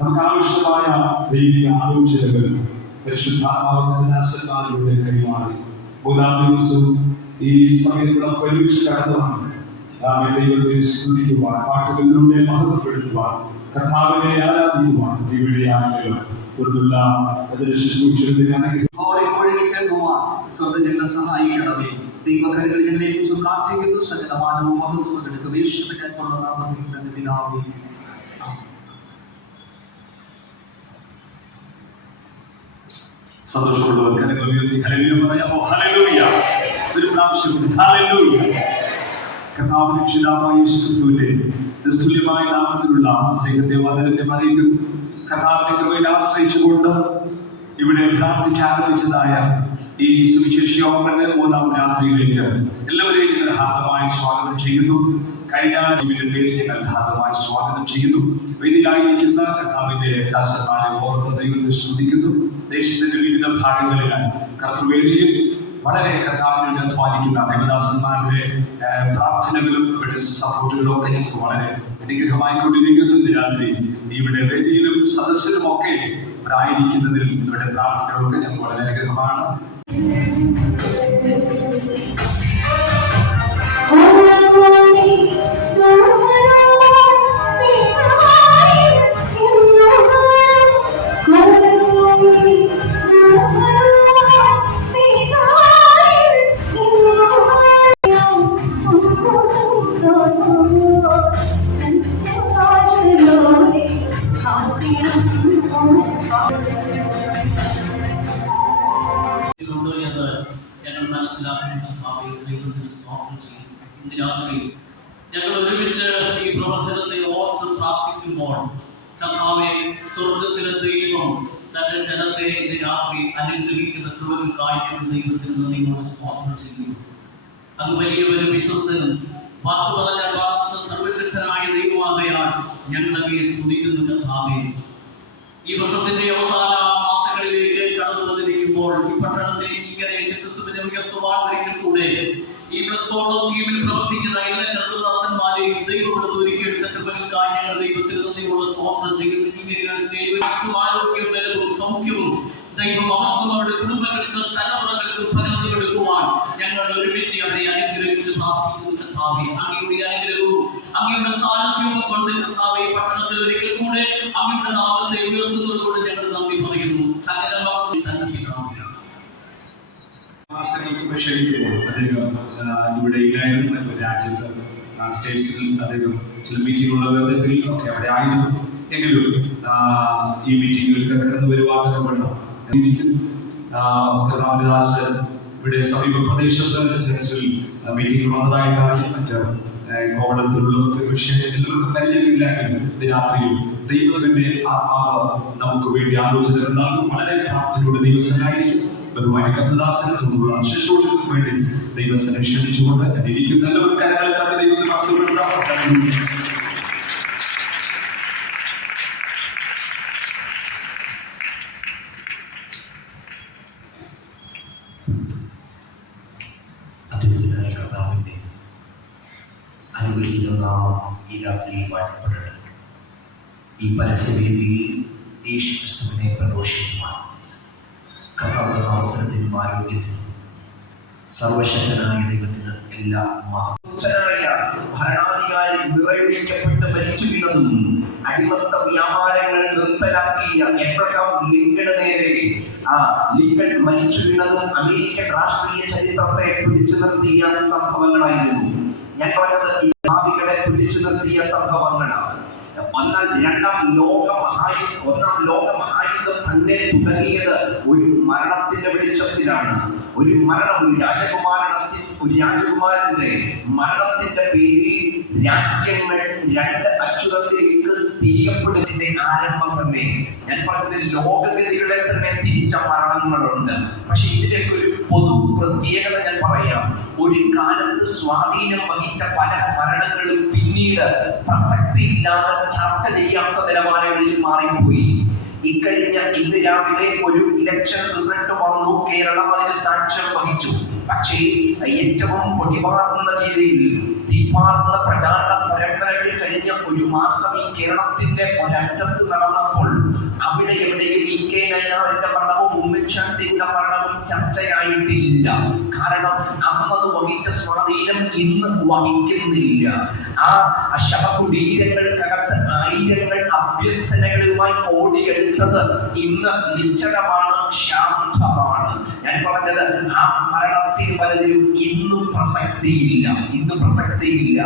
നമുക്ക് ആവശ്യമായ ദൈവിക ആലോചനകൾ പരിശുദ്ധാത്മാവിന്റെ കൈമാറി. മൂന്നാം ദിവസവും ഈ സമയത്ത് നമുക്ക് ഒരുമിച്ച് കടന്നതാണ് നാമെ ദൈവത്തെ സ്തുതിക്കുവാൻ പാട്ടുകളിലൂടെ മഹത്വപ്പെടുത്തുവാൻ കഥാവിനെ ആരാധിക്കുവാൻ ഇവിടെയാണെങ്കിലും തുടർന്നുള്ള അതിന്റെ കേൾക്കുവാൻ സ്വന്തം സഹായിക്കണമേ. ദൈവകരങ്ങളിൽ കുറിച്ച് പ്രാർത്ഥിക്കുന്നു. സകലമാനവും മഹത്വം എടുക്കും നാമത്തിൽ തന്നെ ആമേൻ. സന്തോഷമുള്ളവർ കരങ്ങൾ ഉയർത്തി ഹല്ലേലൂയ പറയാമോ? ഹല്ലേലൂയ. ഒരു പ്രാവശ്യം കൂടി. ഹല്ലേലൂയ. രക്ഷിതാവായ യേശു നിസ്തുല്യമായ നാമത്തിലുള്ള സ്നേഹത്തെ വചനത്തെ അറിയിക്കുന്നു കർത്താവിന്റെ കൃപയിൽ ആശ്രയിച്ചുകൊണ്ട് ഇവിടെ പ്രാർത്ഥിച്ച് ആരംഭിച്ചതായ ഈ സുവിശേഷ യോഗങ്ങളുടെ മൂന്നാം രാത്രിയിലേക്ക് എല്ലാവരെയും ഞങ്ങൾ ഹാർദമായി സ്വാഗതം ചെയ്യുന്നു. കഴിഞ്ഞ ഹാർദമായി സ്വാഗതം ചെയ്യുന്നു. വേദിയിലായിരിക്കുന്ന കർത്താവിന്റെ ദാസന്മാരെ ഓർത്ത് ദൈവത്തെ ശ്രദ്ധിക്കുന്നു ദേശത്തിന്റെ വിവിധ ഭാഗങ്ങളിലായി കർത്തൃവേദിയിൽ വളരെ കർത്താവിനെ അധ്വാനിക്കുന്ന ദേവദാസന്മാരുടെ പ്രാർത്ഥനകളും ഇവിടെ സപ്പോർട്ടുകളും ഒക്കെ ഞങ്ങൾക്ക് വളരെ അനുഗ്രഹമായി കൊണ്ടിരിക്കുന്നു. ഇന്ന് രാത്രി ഇവിടെ വേദിയിലും സദസ്സിലും ഒക്കെ ആയിരിക്കുന്നതിൽ ഇവിടെ പ്രാർത്ഥനകൾക്ക് ഞാൻ വളരെ അനുഗ്രഹമാണ്. ഉണ്ട് എന്ന് ഞങ്ങൾ മനസ്സിലാക്കുന്ന ചെയ്യും. ഇന്ന് രാത്രി ഞങ്ങൾ ഒരുമിച്ച് ഈ പ്രവചനത്തെ ഓർത്ത് പ്രാർത്ഥിക്കുമ്പോൾ കഥാവെ സ്വർഗത്തിലെ ദൈവം തന്റെ ജനത്തെ ഇന്ന് രാത്രി അനുഗ്രഹിക്കുന്ന കൃപകൾക്കായി ദൈവത്തിൽ നിന്ന് നിങ്ങളോട് സ്വാഗതം ചെയ്യുന്നു. അത് വലിയ ഒരു വിശ്വസ്തനും വാക്കു പറഞ്ഞ വാർത്ത സർവശക്തനായ ദൈവമാകയാൽ ഞങ്ങൾ സ്തുതിക്കുന്ന കർത്താവേ. ഈ വർഷത്തിന്റെ അവസാന മാസങ്ങളിലേക്ക് കടന്നു വന്നിരിക്കുമ്പോൾ ഈ പട്ടണത്തെ ഇങ്ങനെ ഉയർത്തുവാൻ ഒരിക്കൽ കൂടെ ഈ ബ്ലസ്കോളം ടീമിൽ പ്രവർത്തിക്കുന്ന എല്ലാ കർത്തദാസന്മാരെയും ദൈവം ഒരുക്കിയെടുത്ത കൃപകൾക്കായി ഞങ്ങൾ ദൈവത്തിൽ നന്ദിയോട് സ്തോത്രം ചെയ്യുന്നു. ആരോഗ്യവും സൗഖ്യവും ദൈവം അവർക്കും അവരുടെ കുടുംബങ്ങൾക്ക് തലമുറകൾക്ക് പകർന്നു കൊടുക്കുവാൻ ഞങ്ങൾ ഒരുമിച്ച് അവരെ അനുഗ്രഹിച്ച് പ്രാർത്ഥിക്കുന്നു കർത്താവെ. അങ്ങയുടെ സാന്നിധ്യവും കൊണ്ട് കർത്താവെ പട്ടണത്തിൽ ഒരിക്കൽ കൂടെ അങ്ങയുടെ നാമത്തെ ഉയർത്തുന്നത് കൊണ്ട് ഞങ്ങൾ നന്ദി പറയുന്നു. അദ്ദേഹം ഇവിടെ ഇല്ലായിരുന്നു മറ്റു രാജ്യത്ത്. സ്റ്റേറ്റ്സിൽ അദ്ദേഹം ചില മീറ്റിംഗുള്ള വിധത്തിൽ ഒക്കെ അവിടെ ആയിരുന്നു. എങ്കിലും ഈ മീറ്റിങ്ങുകൾക്ക് കടന്നു വരുവാനൊക്കെ വേണം ഇവിടെ സമീപ പ്രദേശത്ത് ചർച്ചിൽ മീറ്റിംഗ് വന്നതായിട്ടാണ് മറ്റ് കോവളത്തിലുള്ളവർക്ക് പക്ഷേ എല്ലാവർക്കും പരിചയമില്ലായിരുന്നു. രാത്രിയിൽ ദൈവത്തിന്റെ ആത്മാവ് നമുക്ക് വേണ്ടി ആലോചന ഉണ്ടാകും വളരെ പ്രാർത്ഥനയുടെ ദൈവസനായിരിക്കും ബഹുമാനി കത്തദാസന് തുടർന്നുള്ള ശുശ്രൂഷകൾക്ക് വേണ്ടി ദൈവസനെ ക്ഷണിച്ചുകൊണ്ട് ഇരിക്കുന്ന എല്ലാവരും കരങ്ങളിൽ തന്നെ ദൈവത്തിന് മഹത്വപ്പെടുത്താം ഈ രാത്രിയിൽ മാറ്റപ്പെടണം ഈ പരസ്യവേദിയിൽ യേശു ക്രിസ്തുവിനെ പ്രഘോഷിക്കുവാൻ കർത്താവിന്റെ അവസരത്തിനും ആരോഗ്യത്തിനും സർവശക്തനായ ദൈവത്തിന് എല്ലാ ഭരണാധികാരി വിറയൊഴിക്കപ്പെട്ട് മരിച്ചു വീണതും അടിമത്ത വ്യാപാരങ്ങൾ നിർത്തലാക്കിയ ആ മരിച്ചു വീണതും അമേരിക്കൻ രാഷ്ട്രീയ ചരിത്രത്തെ പിടിച്ചു നിർത്തിയ സംഭവങ്ങളായിരുന്നു. ഞാൻ പറഞ്ഞത് ഭാവികളെ പിടിച്ചു നിർത്തിയ സംഭവങ്ങളാണ്. എന്നാൽ രണ്ടാം ലോക മഹായുദ്ധം ഒന്നാം ലോക മഹായുദ്ധം തന്നെ തുടങ്ങിയത് ഒരു മരണത്തിന്റെ വെളിച്ചത്തിലാണ്. ഒരു മരണം ഒരു ഒരു രാജകുമാരന്റെ മരണത്തിന്റെ പേരിൽ രാജ്യങ്ങൾ രണ്ട് അച്ചുതത്തിലേക്ക് തിരിയപ്പെടുന്നതിന്റെ ആരംഭം തന്നെ. ഞാൻ പറഞ്ഞത് ലോകഗതികളെ തന്നെ തിരിച്ച മരണങ്ങളുണ്ട്. പക്ഷെ ഇതിലേക്ക് ഒരു പൊതു പ്രത്യേകത ഞാൻ പറയാം. ഒരു കാലത്ത് സ്വാധീനം വഹിച്ച പല മരണങ്ങളും പിന്നീട് പ്രസക്തിയില്ലാതെ ചർച്ച ചെയ്യാത്ത നിലവാരങ്ങളിൽ മാറിപ്പോയി. ഇക്കഴിഞ്ഞ ഇന്ന് രാവിലെ ഒരു ഇലക്ഷൻ റിസൾട്ട് വന്നു. കേരളം അതിന് സാക്ഷ്യം വഹിച്ചു. പക്ഷേ ഏറ്റവും പൊടിപാടുന്ന രീതിയിൽ തീപാറുന്ന പ്രചാരണ പരമ്പരകൾ കഴിഞ്ഞ ഒരു മാസം ഈ കേരളത്തിന്റെ ഒരറ്റത്ത് നടന്നപ്പോൾ അവിടെ എവിടെയും ഇ കെ നയനാറിന്റെ മരണവും ഉമ്മൻചാണ്ടിയുടെ മരണവും ചർച്ചയായിട്ടില്ല. കാരണം അമ്മത് വഹിച്ച സ്വാധീനം ഇന്ന് വഹിക്കുന്നില്ല. ആ ശവകുടീരങ്ങൾക്കകത്ത് ആയിരങ്ങൾ അഭ്യർത്ഥനകളുമായി ഓടിയെടുത്തത് ഇന്ന് നിശ്ചലമാണ് ശാന്തമാണ്. ഞാൻ പറഞ്ഞത് ആ മരണത്തിൽ പലതിലും ഇന്നും പ്രസക്തിയില്ല ഇന്ന് പ്രസക്തിയില്ല.